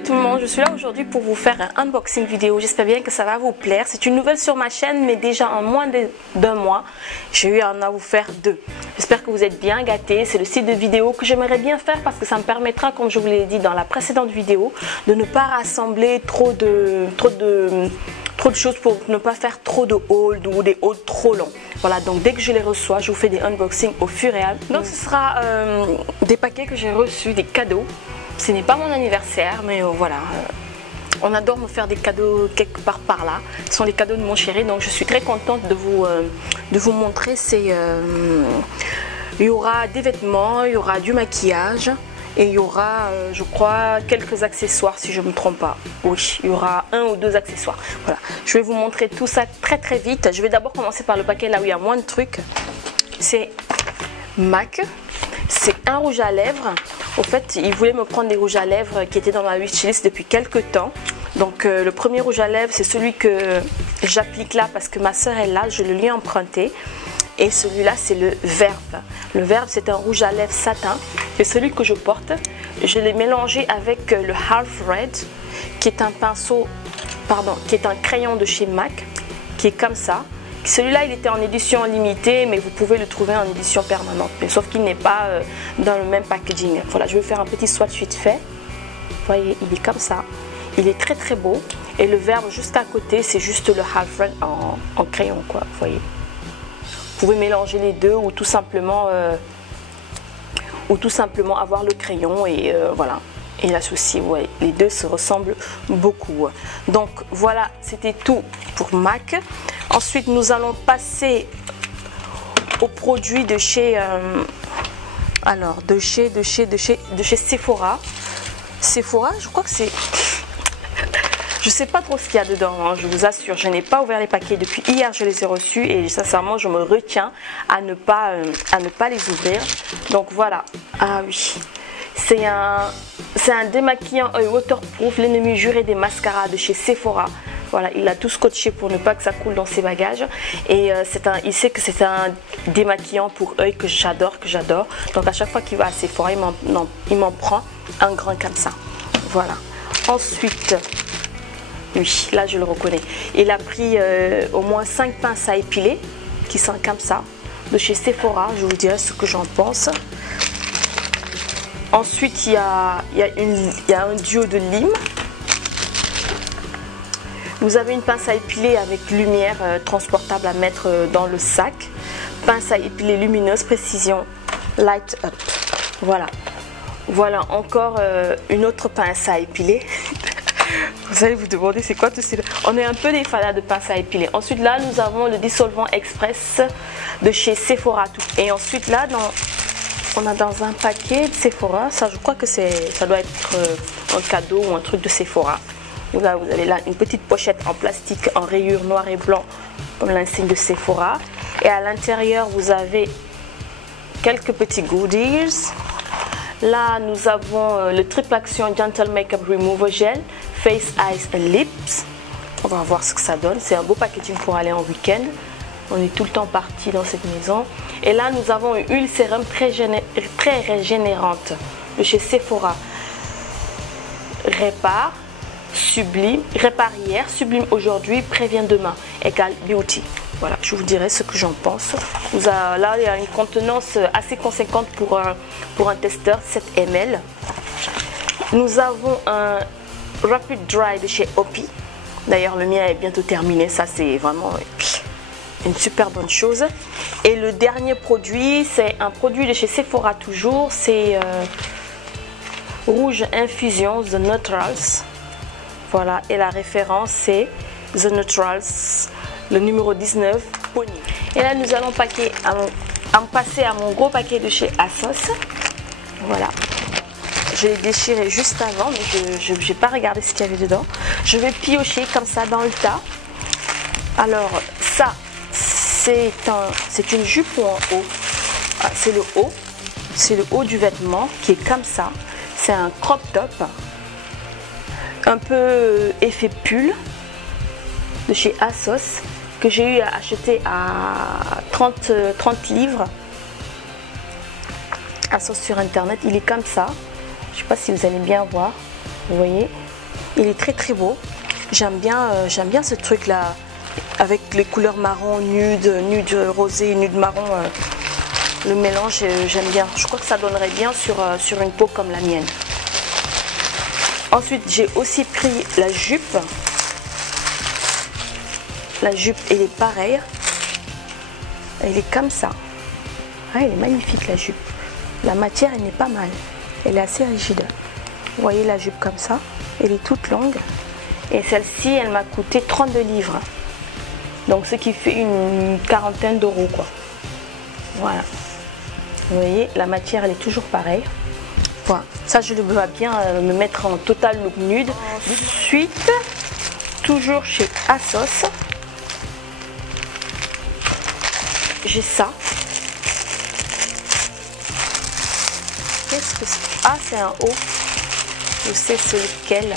Salut tout le monde, je suis là aujourd'hui pour vous faire un unboxing vidéo. J'espère bien que ça va vous plaire. C'est une nouvelle sur ma chaîne, mais déjà en moins d'un mois, j'ai eu à vous faire deux. J'espère que vous êtes bien gâtés. C'est le style de vidéo que j'aimerais bien faire parce que ça me permettra, comme je vous l'ai dit dans la précédente vidéo, de ne pas rassembler trop de choses pour ne pas faire trop de hauls ou des hauls trop longs. Voilà, donc dès que je les reçois, je vous fais des unboxings au fur et à mesure. Donc ce sera des paquets que j'ai reçus, des cadeaux. Ce n'est pas mon anniversaire, mais voilà, on adore me faire des cadeaux quelque part par là. Ce sont les cadeaux de mon chéri, donc je suis très contente de vous montrer. Il y aura des vêtements, il y aura du maquillage et il y aura, je crois, quelques accessoires si je ne me trompe pas. Oui, il y aura un ou deux accessoires. Voilà, je vais vous montrer tout ça très vite. Je vais d'abord commencer par le paquet là où il y a moins de trucs. C'est MAC. C'est un rouge à lèvres. Au fait, il voulait me prendre des rouges à lèvres qui étaient dans ma wishlist depuis quelques temps. Donc le premier rouge à lèvres, c'est celui que j'applique là parce que ma soeur est là, je le lui ai emprunté. Et celui-là, c'est le Verve. Le Verve, c'est un rouge à lèvres satin. C'est celui que je porte. Je l'ai mélangé avec le Half Red, qui est un pinceau, pardon, qui est un crayon de chez MAC, qui est comme ça. Celui-là, il était en édition limitée, mais vous pouvez le trouver en édition permanente. Mais sauf qu'il n'est pas dans le même packaging. Voilà, je vais faire un petit swatch vite fait. Vous voyez, il est comme ça. Il est très beau. Et le Verve juste à côté, c'est juste le Half Red en crayon, quoi. Vous voyez. Vous pouvez mélanger les deux ou tout simplement avoir le crayon et voilà. Et l'associer, ouais, les deux se ressemblent beaucoup. Donc voilà, c'était tout pour MAC. Ensuite, nous allons passer aux produits de chez Sephora. Sephora, je crois que c'est... Je sais pas trop ce qu'il y a dedans, hein, je vous assure. Je n'ai pas ouvert les paquets depuis hier, je les ai reçus et sincèrement, je me retiens à ne pas les ouvrir. Donc voilà. Ah oui. C'est un démaquillant œil waterproof, l'ennemi juré des mascaras de chez Sephora. Voilà, il a tout scotché pour ne pas que ça coule dans ses bagages. Et il sait que c'est un démaquillant pour œil que j'adore. Donc à chaque fois qu'il va à Sephora, il m'en prend un grand comme ça. Voilà. Ensuite, oui, là je le reconnais. Il a pris au moins 5 pinces à épiler qui sont comme ça, de chez Sephora. Je vous dirai ce que j'en pense. Ensuite, il y a un duo de lime. Vous avez une pince à épiler avec lumière transportable à mettre dans le sac. Pince à épiler lumineuse, précision Light Up. Voilà. Voilà encore une autre pince à épiler. Vous allez vous demander c'est quoi tout ça. On est un peu des fans de pince à épiler. Ensuite là, nous avons le dissolvant express de chez Sephora. Et ensuite là, on a dans un paquet de Sephora, ça je crois que ça doit être un cadeau ou un truc de Sephora. Là, vous avez là une petite pochette en plastique en rayures noir et blanc comme l'insigne de Sephora. Et à l'intérieur, vous avez quelques petits goodies. Là, nous avons le triple action Gentle Makeup Remover Gel, Face, Eyes and Lips. On va voir ce que ça donne. C'est un beau packaging pour aller en week-end. On est tout le temps parti dans cette maison. Et là, nous avons une huile sérum très régénérante de chez Sephora. Répare, sublime, répare hier, sublime aujourd'hui, prévient demain, égale beauty. Voilà, je vous dirai ce que j'en pense. Là, il y a une contenance assez conséquente pour un testeur, 7 ml. Nous avons un Rapid Dry de chez Opi. D'ailleurs, le mien est bientôt terminé. Ça, c'est vraiment une super bonne chose. Et le dernier produit, c'est un produit de chez Sephora toujours. C'est Rouge Infusion The Neutrals. Voilà, et la référence, c'est The Neutrals, le numéro 19, Pony. Et là, nous allons passer à mon gros paquet de chez ASOS. Voilà. Je l'ai déchiré juste avant, mais je n'ai pas regardé ce qu'il y avait dedans. Je vais piocher comme ça dans le tas. Alors, ça, c'est une jupe en haut. Ah, c'est le haut. C'est le haut du vêtement qui est comme ça. C'est un crop top. Un peu effet pull de chez ASOS que j'ai eu à acheter à 30 livres. ASOS sur internet, il est comme ça. Je ne sais pas si vous allez bien voir. Vous voyez, Il est très très beau. J'aime bien ce truc là avec les couleurs marron, nude rosé, nude marron. Le mélange, j'aime bien. Je crois que ça donnerait bien sur une peau comme la mienne. Ensuite, j'ai aussi pris la jupe. La jupe, elle est pareille. Elle est comme ça. Ah, elle est magnifique la jupe. La matière, elle n'est pas mal. Elle est assez rigide. Vous voyez la jupe comme ça. Elle est toute longue. Et celle-ci, elle m'a coûté 32 livres. Donc, ce qui fait une quarantaine d'euros, quoi. Voilà. Vous voyez, la matière, elle est toujours pareille. Voilà. Ça, je dois bien me mettre en total look nude. Ensuite, toujours chez ASOS, j'ai ça. Qu'est-ce que c'est? Ah, c'est un haut. Je sais c'est lequel.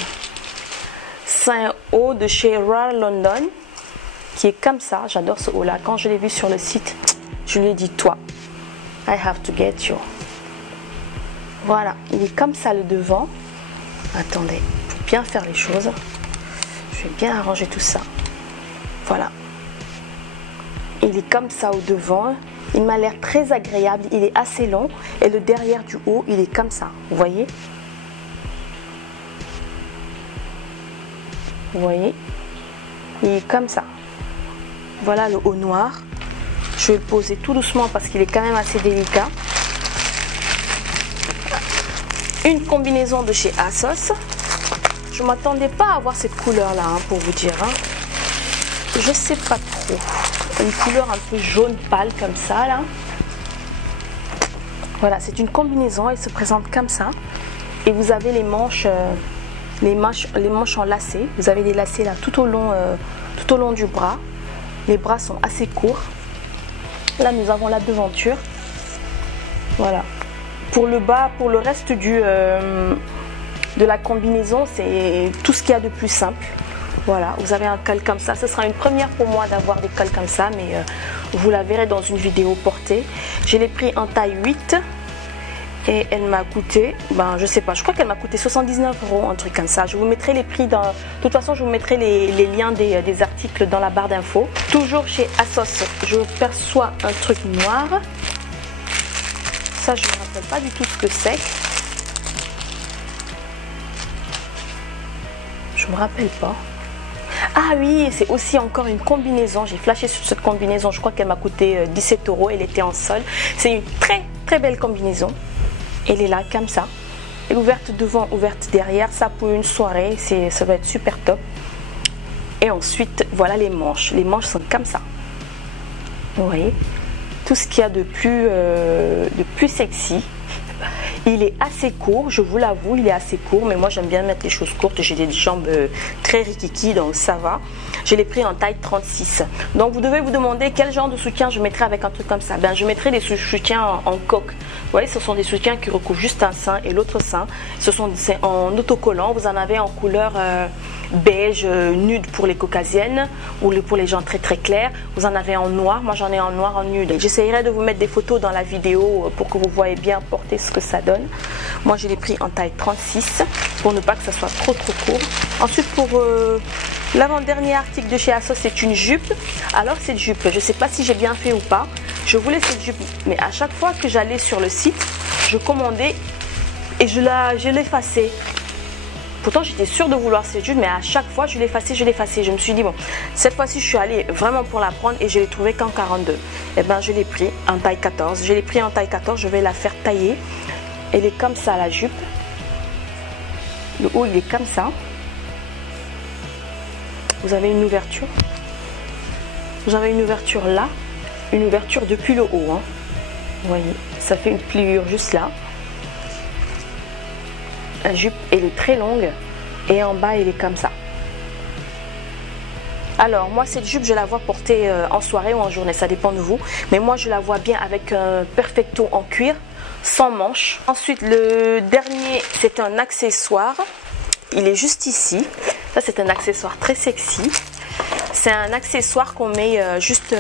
C'est un haut de chez Rare London qui est comme ça. J'adore ce haut là. Quand je l'ai vu sur le site, je lui ai dit toi, I have to get you. Voilà, il est comme ça le devant. Attendez, pour bien faire les choses, je vais bien arranger tout ça. Voilà. Il est comme ça au devant. Il m'a l'air très agréable. Il est assez long. Et le derrière du haut, il est comme ça. Vous voyez? Vous voyez? Il est comme ça. Voilà le haut noir. Je vais le poser tout doucement parce qu'il est quand même assez délicat. Une combinaison de chez ASOS. Je ne m'attendais pas à avoir cette couleur là, pour vous dire. Je sais pas trop. Une couleur un peu jaune pâle comme ça là. Voilà, c'est une combinaison. Elle se présente comme ça. Et vous avez les manches en lacets. Vous avez des lacets là tout au long du bras. Les bras sont assez courts. Là, nous avons la devanture. Voilà. Pour le bas, pour le reste de la combinaison, c'est tout ce qu'il y a de plus simple. Voilà, vous avez un col comme ça. Ce sera une première pour moi d'avoir des cols comme ça, mais vous la verrez dans une vidéo portée. Je l'ai pris en taille 8 et elle m'a coûté, je sais pas, je crois qu'elle m'a coûté 79 €, un truc comme ça. Je vous mettrai les prix dans. De toute façon, je vous mettrai les liens des articles dans la barre d'infos. Toujours chez ASOS, je perçois un truc noir. Ça, je ne me rappelle pas du tout ce que c'est. Je me rappelle pas. Ah oui, c'est aussi encore une combinaison. J'ai flashé sur cette combinaison. Je crois qu'elle m'a coûté 17 €. Elle était en solde. C'est une très très belle combinaison. Elle est là comme ça. Elle est ouverte devant, ouverte derrière. Ça pour une soirée, ça va être super top. Et ensuite, voilà les manches. Les manches sont comme ça. Vous voyez, tout ce qu'il y a de plus sexy. Il est assez court, je vous l'avoue, il est assez court, mais moi j'aime bien mettre les choses courtes. J'ai des jambes très rikiki, donc ça va. Je l'ai pris en taille 36. Donc vous devez vous demander quel genre de soutien je mettrai avec un truc comme ça. Je mettrai des soutiens en coque. Vous voyez, ce sont des soutiens qui recouvrent juste un sein et l'autre sein. C'est en autocollant. Vous en avez en couleur beige nude pour les caucasiennes ou pour les gens très très clairs. Vous en avez en noir. Moi j'en ai en noir en nude. J'essayerai de vous mettre des photos dans la vidéo pour que vous voyez bien porter ce que ça donne. Moi je l'ai pris en taille 36 pour ne pas que ça soit trop court. Ensuite, pour l'avant-dernier article de chez ASOS, c'est une jupe. Alors cette jupe, je ne sais pas si j'ai bien fait ou pas. Je voulais cette jupe, mais à chaque fois que j'allais sur le site, je commandais et je l'effaçais. Pourtant j'étais sûre de vouloir cette jupe, mais à chaque fois je l'effaçais. Je me suis dit bon, cette fois-ci je suis allée vraiment pour la prendre et je l'ai trouvée qu'en 42. Et je l'ai pris en taille 14. Je l'ai pris en taille 14, je vais la faire tailler. Elle est comme ça la jupe. Le haut il est comme ça. Vous avez une ouverture. Vous avez une ouverture là. Une ouverture depuis le haut. Vous voyez, ça fait une pliure juste là. La jupe elle est très longue. Et en bas elle est comme ça. Alors moi cette jupe je la vois portée en soirée ou en journée. Ça dépend de vous. Mais moi je la vois bien avec un perfecto en cuir. Sans manches. Ensuite le dernier c'est un accessoire. Il est juste ici. Ça c'est un accessoire très sexy. C'est un accessoire qu'on met juste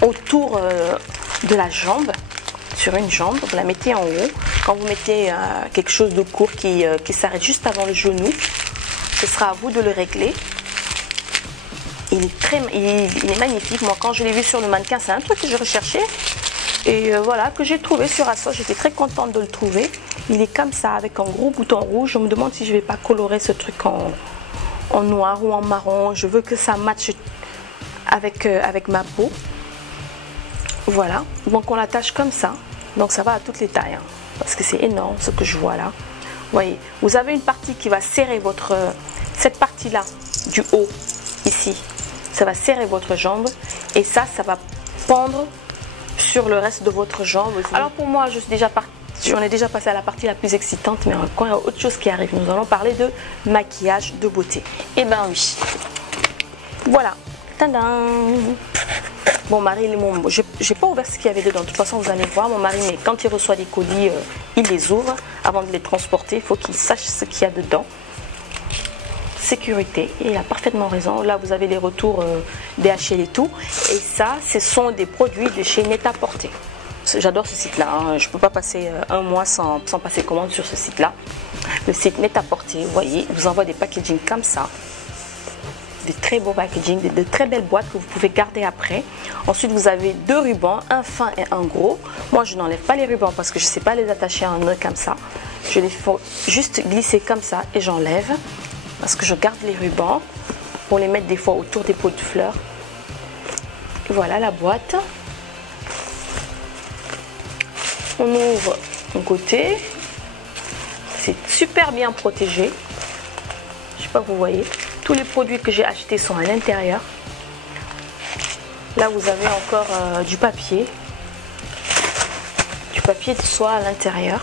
autour de la jambe. Sur une jambe. Vous la mettez en haut. Quand vous mettez quelque chose de court qui s'arrête juste avant le genou. ce sera à vous de le régler. Il est magnifique. Moi, quand je l'ai vu sur le mannequin, c'est un truc que je recherchais. Et voilà, que j'ai trouvé sur Asos. J'étais très contente de le trouver. Il est comme ça, avec un gros bouton rouge. Je me demande si je ne vais pas colorer ce truc en noir ou en marron. Je veux que ça matche avec ma peau. Voilà. Donc, on l'attache comme ça. Donc, ça va à toutes les tailles. Hein, parce que c'est énorme ce que je vois là. Vous voyez, vous avez une partie qui va serrer cette partie-là du haut, ici. Ça va serrer votre jambe. Et ça va pendre sur le reste de votre jambe. Alors pour moi, on est déjà passé à la partie la plus excitante, mais encore il y a autre chose qui arrive. Nous allons parler de maquillage de beauté. Et ben oui. Voilà. Tadam. Mon mari, j'ai pas ouvert ce qu'il y avait dedans. De toute façon, vous allez voir, mon mari, mais quand il reçoit des colis, il les ouvre avant de les transporter. Il faut qu'il sache ce qu'il y a dedans. Sécurité, et il a parfaitement raison. Là, vous avez les retours DHL et tout. Et ça, ce sont des produits de chez Net-à-Porter. J'adore ce site-là. Hein. Je ne peux pas passer un mois sans passer commande sur ce site-là. Le site Net-à-Porter, vous voyez, il vous envoie des packaging comme ça. Des très beaux packaging, de très belles boîtes que vous pouvez garder après. Ensuite, vous avez deux rubans, un fin et un gros. Moi, je n'enlève pas les rubans parce que je ne sais pas les attacher à un nœud comme ça. Je les fais juste glisser comme ça et j'enlève. Parce que je garde les rubans pour les mettre des fois autour des pots de fleurs. Et voilà la boîte. On ouvre un côté. C'est super bien protégé. Je sais pas, vous voyez. Tous les produits que j'ai achetés sont à l'intérieur. Là, vous avez encore du papier. Du papier de soie à l'intérieur.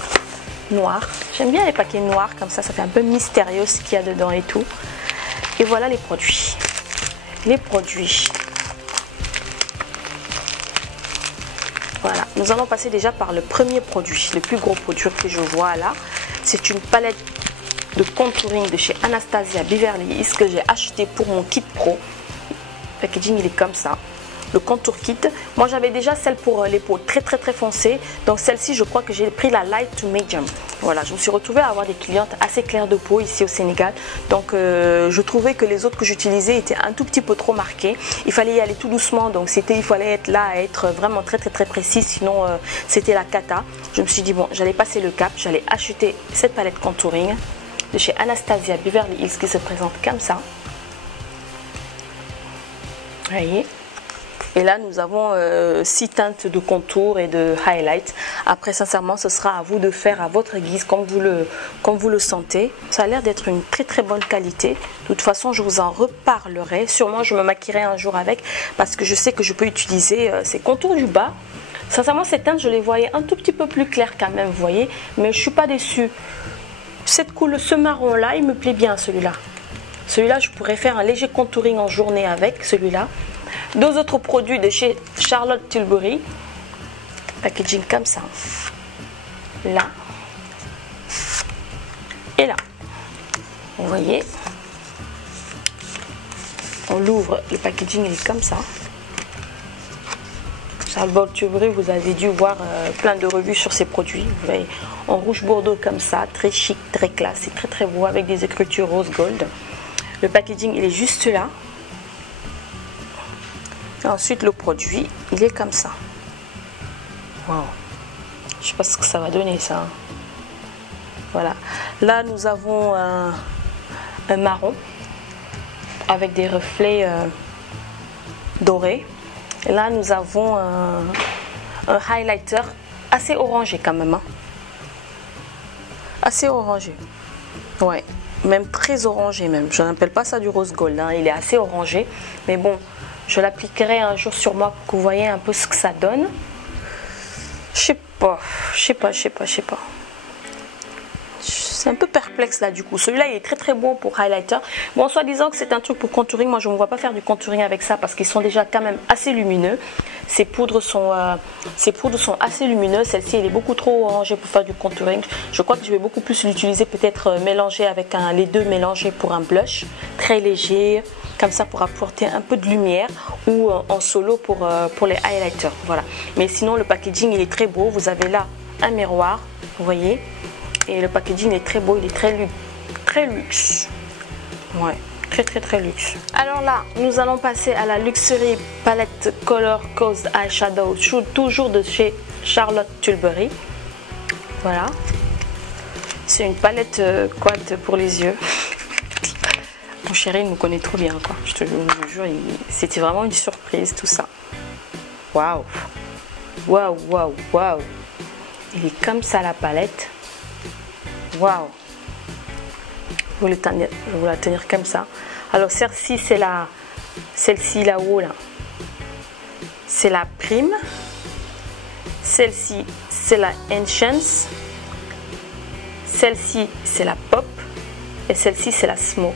Noir. J'aime bien les paquets noirs comme ça fait un peu mystérieux ce qu'il y a dedans et tout. Et voilà les produits. Les produits. Voilà, nous allons passer déjà par le premier produit, le plus gros produit que je vois là. C'est une palette de contouring de chez Anastasia Beverly Hills que j'ai acheté pour mon kit pro. Le packaging il est comme ça. Le contour kit. Moi j'avais déjà celle pour les peaux très foncées. Donc celle-ci je crois que j'ai pris la light to medium. Voilà, je me suis retrouvée à avoir des clientes assez claires de peau ici au Sénégal. Donc je trouvais que les autres que j'utilisais étaient un tout petit peu trop marquées. Il fallait y aller tout doucement. Donc il fallait être là, à être vraiment très précis. Sinon c'était la cata. Je me suis dit bon, j'allais passer le cap. J'allais acheter cette palette contouring de chez Anastasia Beverly Hills qui se présente comme ça. Vous voyez. Et là, nous avons 6 teintes de contour et de highlight. Après, sincèrement, ce sera à vous de faire à votre guise, comme vous le sentez. Ça a l'air d'être une très bonne qualité. De toute façon, je vous en reparlerai. Sûrement, je me maquillerai un jour avec parce que je sais que je peux utiliser ces contours du bas. Sincèrement, ces teintes, je les voyais un tout petit peu plus claires quand même, vous voyez. Mais je ne suis pas déçue. Cette couleur, ce marron-là, il me plaît bien, celui-là. Celui-là, je pourrais faire un léger contouring en journée avec celui-là. Deux autres produits de chez Charlotte Tilbury. Packaging comme ça. Là. Et là. Vous voyez. On l'ouvre. Le packaging il est comme ça. Charlotte Tilbury, vous avez dû voir plein de revues sur ces produits. Vous voyez. En rouge bordeaux comme ça. Très chic, très classe. C'est très beau avec des écritures rose gold. Le packaging il est juste là. Et ensuite le produit il est comme ça. Wow. Je sais pas ce que ça va donner ça. Voilà. Là nous avons un marron avec des reflets dorés. Et là nous avons un highlighter assez orangé quand même. Hein. Assez orangé. Ouais. Même très orangé même. Je n'appelle pas ça du rose gold. Hein. Il est assez orangé. Mais bon. Je l'appliquerai un jour sur moi pour que vous voyez un peu ce que ça donne. Je sais pas. C'est un peu perplexe là du coup. Celui-là il est très beau pour highlighter. Bon, soit disant que c'est un truc pour contouring. Moi je ne me vois pas faire du contouring avec ça parce qu'ils sont déjà quand même assez lumineux. Ces poudres sont assez lumineuses. Celle-ci elle est beaucoup trop orangée pour faire du contouring. Je crois que je vais beaucoup plus l'utiliser, peut-être mélanger avec les deux mélangés pour un blush très léger. Comme ça pour apporter un peu de lumière ou en solo pour les highlighters. Voilà. Mais sinon le packaging il est très beau. Vous avez là un miroir, vous voyez. Et le packaging est très beau, il est très luxe. Ouais, très luxe. Alors là, nous allons passer à la Luxury Palette Color Cause Eyeshadow, toujours de chez Charlotte Tilbury. Voilà. C'est une palette quad pour les yeux. Mon chéri il nous connaît trop bien, quoi. Je te jure, c'était vraiment une surprise tout ça. Waouh, waouh, waouh, waouh. Il est comme ça la palette. Waouh. Je vais vous la tenir comme ça. Alors celle-ci c'est celle-ci là-haut là. C'est la prime. Celle-ci c'est la Enchance. Celle-ci c'est la pop. Et celle-ci c'est la smoke.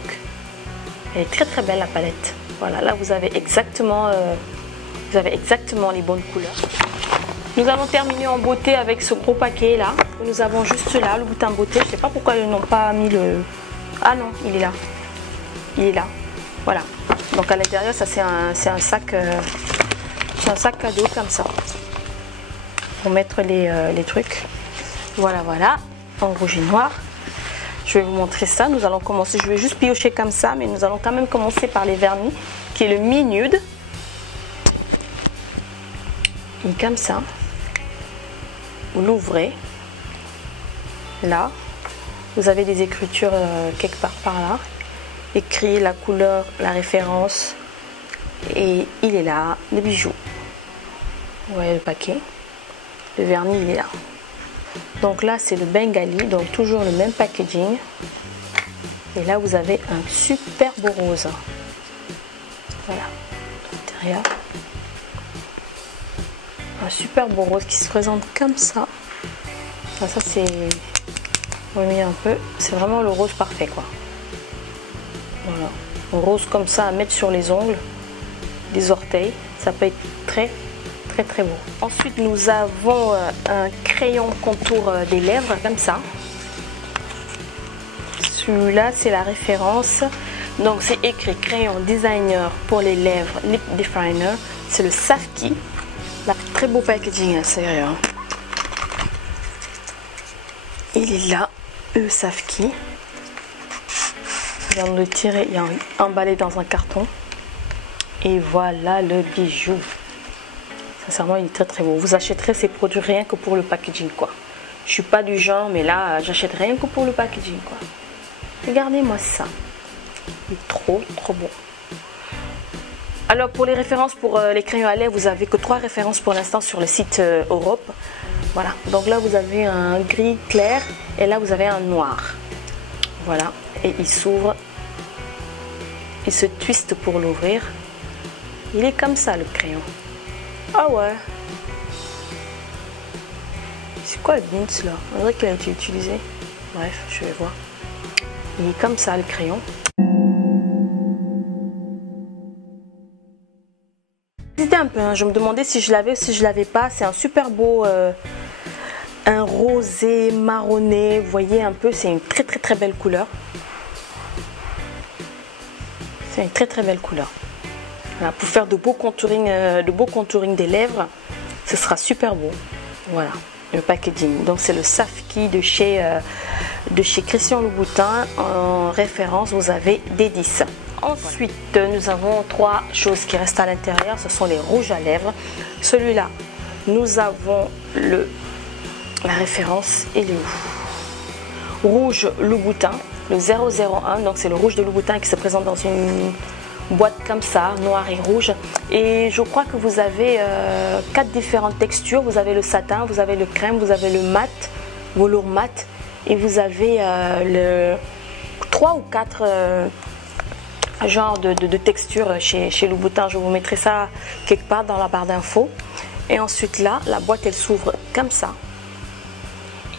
Elle est très belle la palette. Voilà, là vous avez exactement les bonnes couleurs. Nous allons terminer en beauté avec ce gros paquet là. Nous avons juste là le bouton beauté. Je ne sais pas pourquoi ils n'ont pas mis le... Ah non, il est là. Il est là. Voilà. Donc à l'intérieur, ça c'est un sac cadeau comme ça. Pour mettre les trucs. Voilà, voilà. En rouge et noir. Je vais vous montrer ça. Nous allons commencer. Je vais juste piocher comme ça, mais nous allons quand même commencer par les vernis, qui est le Mi-Nude. Et comme ça. Vous l'ouvrez. Là. Vous avez des écritures quelque part par là. Écrit la couleur, la référence. Et il est là. Les bijoux. Vous voyez le paquet. Le vernis, il est là. Donc là, c'est le Bengali. Donc toujours le même packaging. Et là, vous avez un super beau rose. Voilà. L'intérieur. Un super beau rose qui se présente comme ça. Ah, ça, c'est... remis un peu, c'est vraiment le rose parfait quoi. Voilà, un rose comme ça à mettre sur les ongles, les orteils, ça peut être très beau. Ensuite nous avons un crayon contour des lèvres comme ça. Celui-là c'est la référence, donc c'est écrit crayon designer pour les lèvres lip definer, c'est le Safki. Là, très beau packaging, sérieux. Il est là. Le Safki. Je viens de le tirer, il est emballé dans un carton. Et voilà le bijou. Sincèrement, il est très beau. Vous achèterez ces produits rien que pour le packaging quoi. Je suis pas du genre, mais là, j'achète rien que pour le packaging quoi. Regardez-moi ça. Il est trop beau. Alors pour les références pour les crayons à lèvres, vous avez que 3 références pour l'instant sur le site Europe. Voilà, donc là vous avez un gris clair et là vous avez un noir. Voilà, et il s'ouvre, il se twiste pour l'ouvrir. Il est comme ça le crayon. Ah ouais. C'est quoi le bint là? On dirait qu'il a été utilisé. Bref, je vais voir. Il est comme ça le crayon. J'hésitais un peu, hein. Je me demandais si je l'avais ou si je l'avais pas. C'est un super beau... un rosé marronné, vous voyez un peu, c'est une très belle couleur. C'est une très belle couleur. Voilà, pour faire de beaux contouring des lèvres, ce sera super beau. Voilà, le packaging. Donc c'est le Safki de chez Christian Louboutin. En référence, vous avez des 10. Ensuite, nous avons 3 choses qui restent à l'intérieur. Ce sont les rouges à lèvres. Celui-là, nous avons la référence, il est où? Rouge Louboutin, le 001, donc c'est le rouge de Louboutin qui se présente dans une boîte comme ça, noir et rouge. Et je crois que vous avez 4 différentes textures. Vous avez le satin, vous avez le crème, vous avez le mat, velours mat, et vous avez 3 ou 4 genres de textures chez Louboutin. Je vous mettrai ça quelque part dans la barre d'infos. Et ensuite là, la boîte elle s'ouvre comme ça.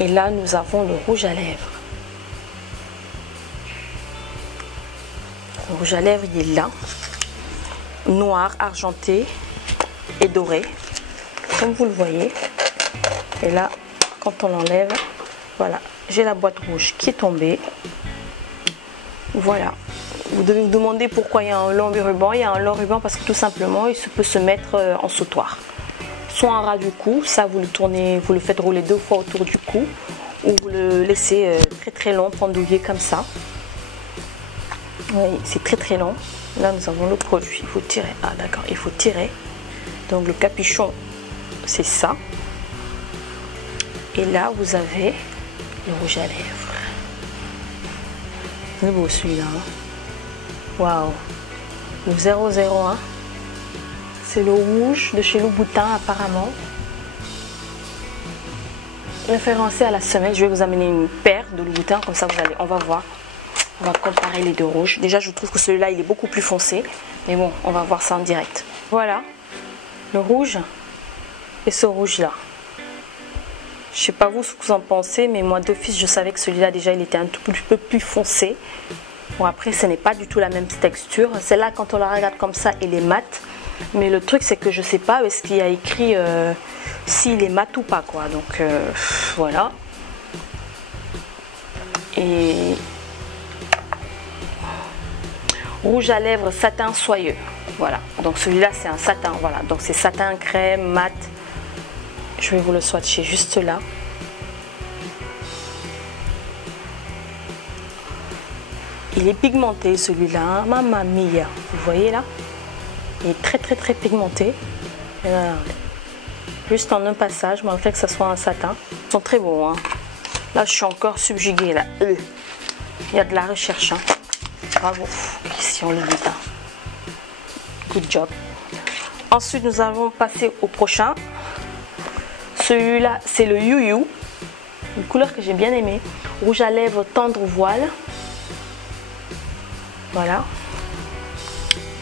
Et là, nous avons le rouge à lèvres. Le rouge à lèvres, il est là. Noir, argenté et doré. Comme vous le voyez. Et là, quand on l'enlève, voilà. J'ai la boîte rouge qui est tombée. Voilà. Vous devez vous demander pourquoi il y a un long ruban. Il y a un long ruban parce que tout simplement, il peut se mettre en sautoir. Soit en ras du cou, ça vous le tournez, vous le faites rouler 2 fois autour du cou, ou vous le laissez très long, pendouiller comme ça. Oui, c'est très très long. Là, nous avons le produit. Il faut tirer. Ah, d'accord, il faut tirer. Donc, le capuchon, c'est ça. Et là, vous avez le rouge à lèvres. C'est beau celui-là. Waouh! Le 001. C'est le rouge de chez Louboutin, apparemment. Référencé à la semelle. Je vais vous amener une paire de Louboutin. Comme ça, on va voir. On va comparer les deux rouges. Déjà, je trouve que celui-là, il est beaucoup plus foncé. Mais bon, on va voir ça en direct. Voilà. Le rouge et ce rouge-là. Je sais pas vous ce que vous en pensez, mais moi d'office je savais que celui-là déjà il était un tout petit peu plus foncé. Bon après ce n'est pas du tout la même texture. Celle-là quand on la regarde comme ça elle est mate. Mais le truc c'est que je sais pas est-ce qu'il y a écrit s'il est mat ou pas quoi. Donc voilà. Et rouge à lèvres satin soyeux. Voilà. Donc celui-là c'est un satin. Voilà. Donc c'est satin crème mat. Je vais vous le swatcher juste là. Il est pigmenté celui-là, mamma mia. Vous voyez là? Il est très très très pigmenté. Juste en un passage, malgré que ce soit un satin. Ils sont très beaux. Hein. Là, je suis encore subjuguée. Là. Il y a de la recherche. Hein. Bravo. Ici, on le dit. Good job. Ensuite, nous allons passer au prochain. Celui-là, c'est le You You, une couleur que j'ai bien aimée. Rouge à lèvres tendre voile. Voilà.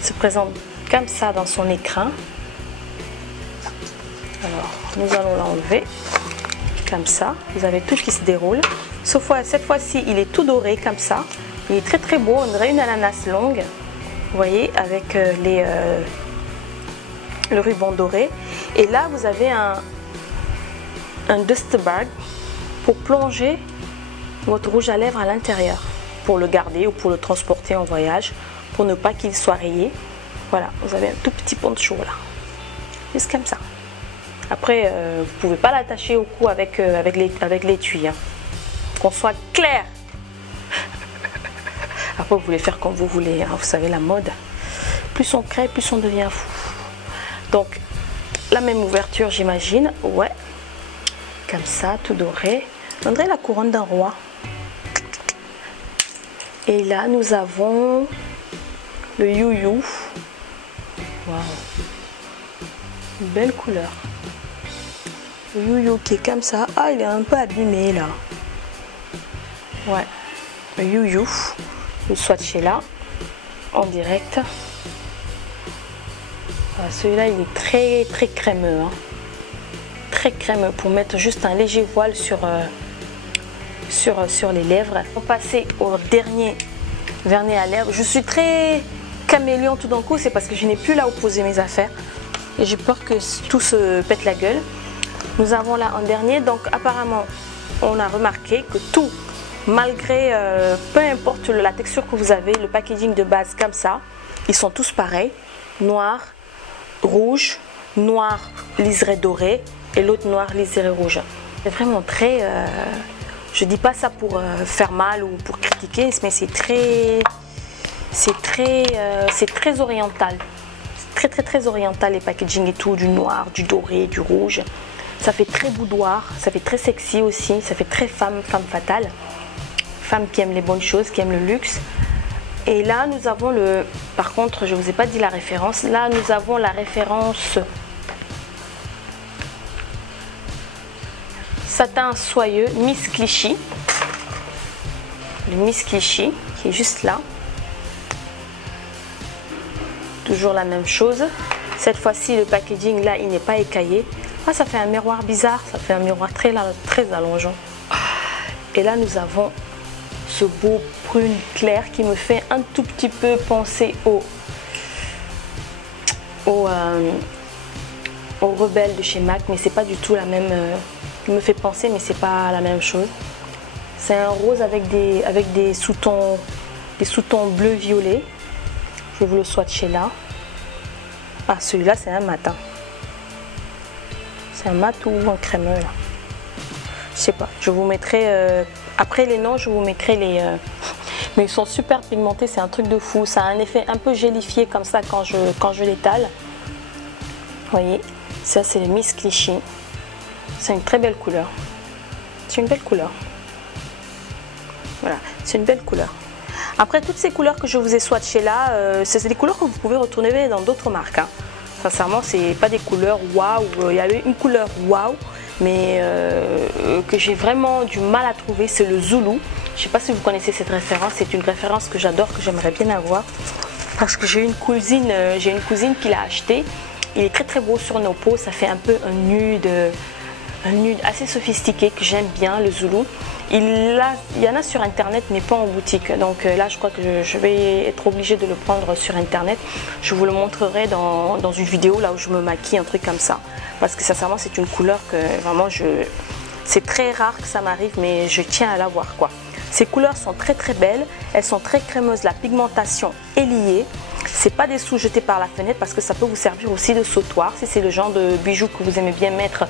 Il se présente comme ça dans son écrin. Alors, nous allons l'enlever. Comme ça. Vous avez tout qui se déroule. Sauf que cette fois-ci, il est tout doré comme ça. Il est très très beau. On dirait une ananas longue. Vous voyez, avec le ruban doré. Et là, vous avez un dust bag pour plonger votre rouge à lèvres à l'intérieur pour le garder ou pour le transporter en voyage pour ne pas qu'il soit rayé. Voilà, vous avez un tout petit poncho là, juste comme ça. Après, vous pouvez pas l'attacher au cou avec l'étui, hein. Qu'on soit clair. Après, vous voulez faire comme vous voulez, hein. Vous savez la mode. Plus on crée, plus on devient fou. Donc, la même ouverture, j'imagine. Ouais. Comme ça, tout doré. On dirait la couronne d'un roi. Et là, nous avons le You You. Waouh. Une belle couleur. Le You You qui est comme ça. Ah, il est un peu abîmé là. Ouais. Le You You. Le swatcher là. En direct. Voilà, celui-là, il est très très crémeux. Hein. Très crémeux pour mettre juste un léger voile sur les lèvres. On va passer au dernier vernis à lèvres. Je suis très caméléon tout d'un coup, c'est parce que je n'ai plus là où poser mes affaires et j'ai peur que tout se pète la gueule. Nous avons là un dernier, donc apparemment on a remarqué que tout, malgré peu importe la texture que vous avez, le packaging de base comme ça, ils sont tous pareils, noir, rouge, noir liseré doré et l'autre noir liseré rouge. C'est vraiment très, je dis pas ça pour faire mal ou pour critiquer, mais c'est très oriental. C'est très oriental les packaging et tout, du noir, du doré, du rouge. Ça fait très boudoir, ça fait très sexy aussi, ça fait très femme fatale. Femme qui aime les bonnes choses, qui aime le luxe. Et là nous avons par contre je vous ai pas dit la référence, là nous avons la référence satin soyeux Miss Clichy. Le Miss Clichy qui est juste là. Toujours la même chose. Cette fois-ci le packaging là il n'est pas écaillé. Ah, ça fait un miroir bizarre, ça fait un miroir très allongeant. Et là nous avons ce beau prune clair qui me fait un tout petit peu penser au Rebelle de chez MAC, mais c'est pas du tout la même. Il me fait penser, mais c'est pas la même chose. C'est un rose avec des sous-tons bleu violet. Je vais vous le swatcher là. Ah, celui-là c'est un matin. C'est un mat ou un crémeux là. Je sais pas. Je vous mettrai après les noms, je vous mettrai Mais ils sont super pigmentés, c'est un truc de fou. Ça a un effet un peu gélifié comme ça quand je l'étale. Vous voyez, ça c'est le Miss Clichy. C'est une très belle couleur. C'est une belle couleur. Voilà, c'est une belle couleur. Après, toutes ces couleurs que je vous ai swatchées là, c'est des couleurs que vous pouvez retrouver dans d'autres marques. Hein. Sincèrement, c'est pas des couleurs waouh. Il y avait une couleur waouh, mais que j'ai vraiment du mal à trouver, c'est le Zulu. Je sais pas si vous connaissez cette référence. C'est une référence que j'adore, que j'aimerais bien avoir, parce que j'ai une cousine qui l'a acheté. Il est très très beau sur nos peaux. Ça fait un peu un nude assez sophistiqué que j'aime bien, le Zulu. Il y en a sur internet mais pas en boutique, donc là je crois que je vais être obligée de le prendre sur internet. Je vous le montrerai dans une vidéo là où je me maquille, un truc comme ça, parce que sincèrement c'est une couleur que vraiment c'est très rare que ça m'arrive, mais je tiens à l'avoir quoi. Ces couleurs sont très très belles, elles sont très crémeuses, la pigmentation est liée. C'est pas des sous jetés par la fenêtre, parce que ça peut vous servir aussi de sautoir si c'est le genre de bijoux que vous aimez bien mettre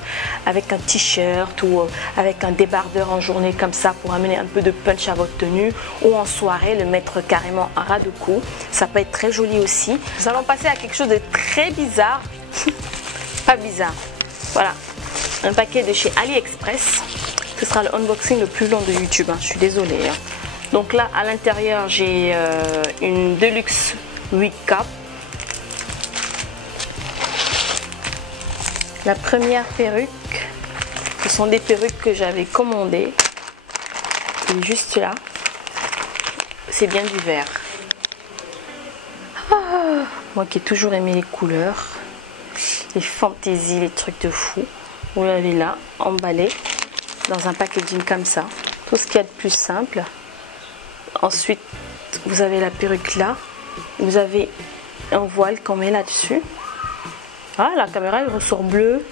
avec un t-shirt ou avec un débardeur en journée comme ça pour amener un peu de punch à votre tenue, ou en soirée le mettre carrément à ras de cou. Ça peut être très joli aussi. Nous allons passer à quelque chose de très bizarre. Pas bizarre. Voilà, un paquet de chez AliExpress. Ce sera le unboxing le plus long de YouTube, hein. Je suis désolée. Hein. Donc là à l'intérieur j'ai une Deluxe Wig Cap. La première perruque, ce sont des perruques que j'avais commandées. Et juste là, c'est bien du vert. Ah, moi qui ai toujours aimé les couleurs, les fantaisies, les trucs de fou. Vous l'avez là, emballé dans un packaging comme ça. Tout ce qu'il y a de plus simple. Ensuite, vous avez la perruque là. Vous avez un voile qu'on met là-dessus. Ah, la caméra elle ressort bleu.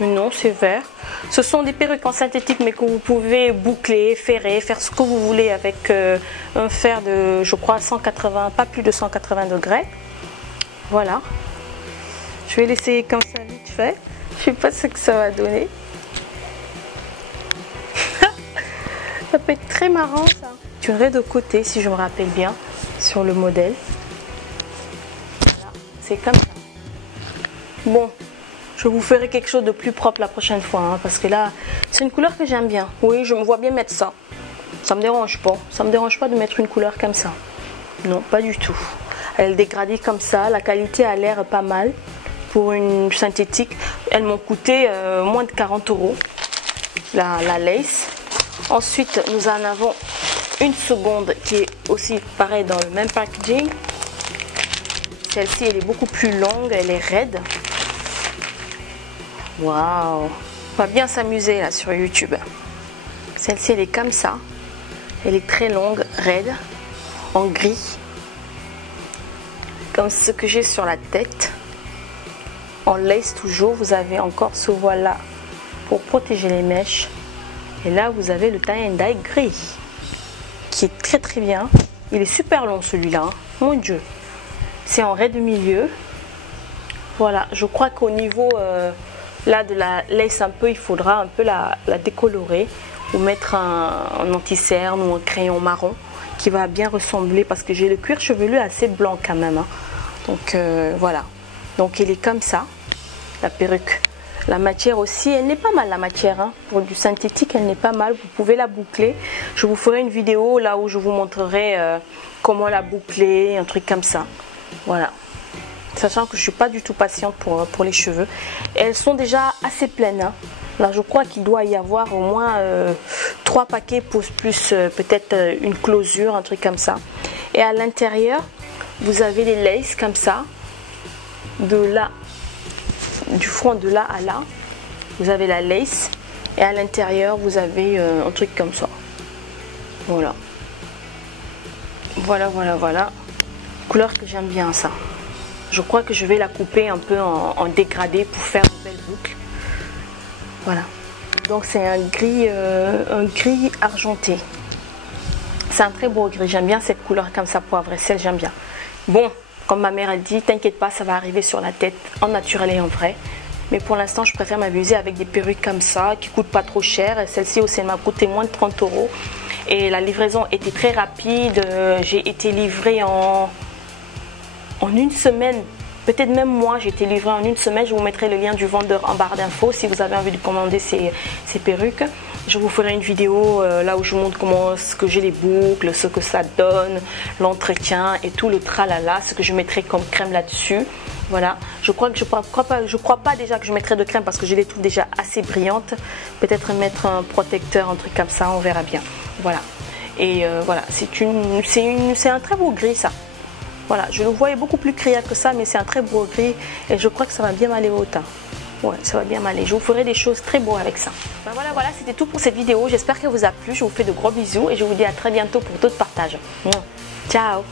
Mais non, c'est vert. Ce sont des perruques en synthétique, mais que vous pouvez boucler, ferrer, faire ce que vous voulez avec un fer de, je crois, 180, pas plus de 180 degrés. Voilà. Je vais l'essayer comme ça vite fait. Je sais pas ce que ça va donner. Ça peut être très marrant ça. Tu aurais de côté, si je me rappelle bien, sur le modèle. Voilà, c'est comme ça. Bon, je vous ferai quelque chose de plus propre la prochaine fois, hein, parce que là, c'est une couleur que j'aime bien. Oui, je me vois bien mettre ça. Ça me dérange pas. Ça me dérange pas de mettre une couleur comme ça. Non, pas du tout. Elle est dégradée comme ça. La qualité a l'air pas mal pour une synthétique. Elles m'ont coûté moins de 40 €. La lace. Ensuite, nous en avons une seconde qui est aussi pareil dans le même packaging. Celle-ci, elle est beaucoup plus longue, elle est raide. Waouh! On va bien s'amuser là sur YouTube. Celle-ci, elle est comme ça. Elle est très longue, raide, en gris. Comme ce que j'ai sur la tête. En lace toujours, vous avez encore ce voile là pour protéger les mèches. Et là, vous avez le tie and dye gris, qui est très très bien. Il est super long celui-là, hein. Mon Dieu. C'est en raie de milieu. Voilà, je crois qu'au niveau là de la lace un peu, il faudra un peu la décolorer ou mettre un anti-cerne ou un crayon marron qui va bien ressembler, parce que j'ai le cuir chevelu assez blanc quand même, hein. Donc voilà. Donc il est comme ça, la perruque. La matière aussi, elle n'est pas mal la matière, hein. Pour du synthétique, elle n'est pas mal. Vous pouvez la boucler. Je vous ferai une vidéo là où je vous montrerai comment la boucler, un truc comme ça. Voilà. Sachant que je ne suis pas du tout patiente pour les cheveux. Et elles sont déjà assez pleines, hein. Là, je crois qu'il doit y avoir au moins 3 paquets plus peut-être une closure, un truc comme ça. Et à l'intérieur, vous avez les laces comme ça. De là, du front de là à là, vous avez la lace. Et à l'intérieur, vous avez un truc comme ça. Voilà. Voilà, voilà, voilà. Couleur que j'aime bien, ça. Je crois que je vais la couper un peu en dégradé pour faire de belles boucles. Voilà. Donc c'est un gris argenté. C'est un très beau gris. J'aime bien cette couleur comme ça, poivre et sel, j'aime bien. Bon, comme ma mère elle dit, t'inquiète pas, ça va arriver sur la tête en naturel et en vrai. Mais pour l'instant, je préfère m'amuser avec des perruques comme ça, qui coûtent pas trop cher. Et celle-ci aussi, elle m'a coûté moins de 30 €. et la livraison était très rapide. J'ai été livrée en une semaine. Peut-être même moi, j'ai été livrée en une semaine. Je vous mettrai le lien du vendeur en barre d'infos si vous avez envie de commander ces perruques. Je vous ferai une vidéo là où je vous montre ce que j'ai les boucles, ce que ça donne, l'entretien et tout le tralala, ce que je mettrai comme crème là-dessus. Voilà, je crois pas déjà que je mettrai de crème parce que je les trouve déjà assez brillantes. Peut-être mettre un protecteur, un truc comme ça, on verra bien. Voilà, et voilà, c'est un très beau gris ça. Voilà, je le voyais beaucoup plus criard que ça, mais c'est un très beau gris et je crois que ça va bien m'aller au teint. Ouais, ça va bien m'aller. Je vous ferai des choses très beaux avec ça. Ben voilà, c'était tout pour cette vidéo. J'espère qu'elle vous a plu. Je vous fais de gros bisous et je vous dis à très bientôt pour d'autres partages. Ciao!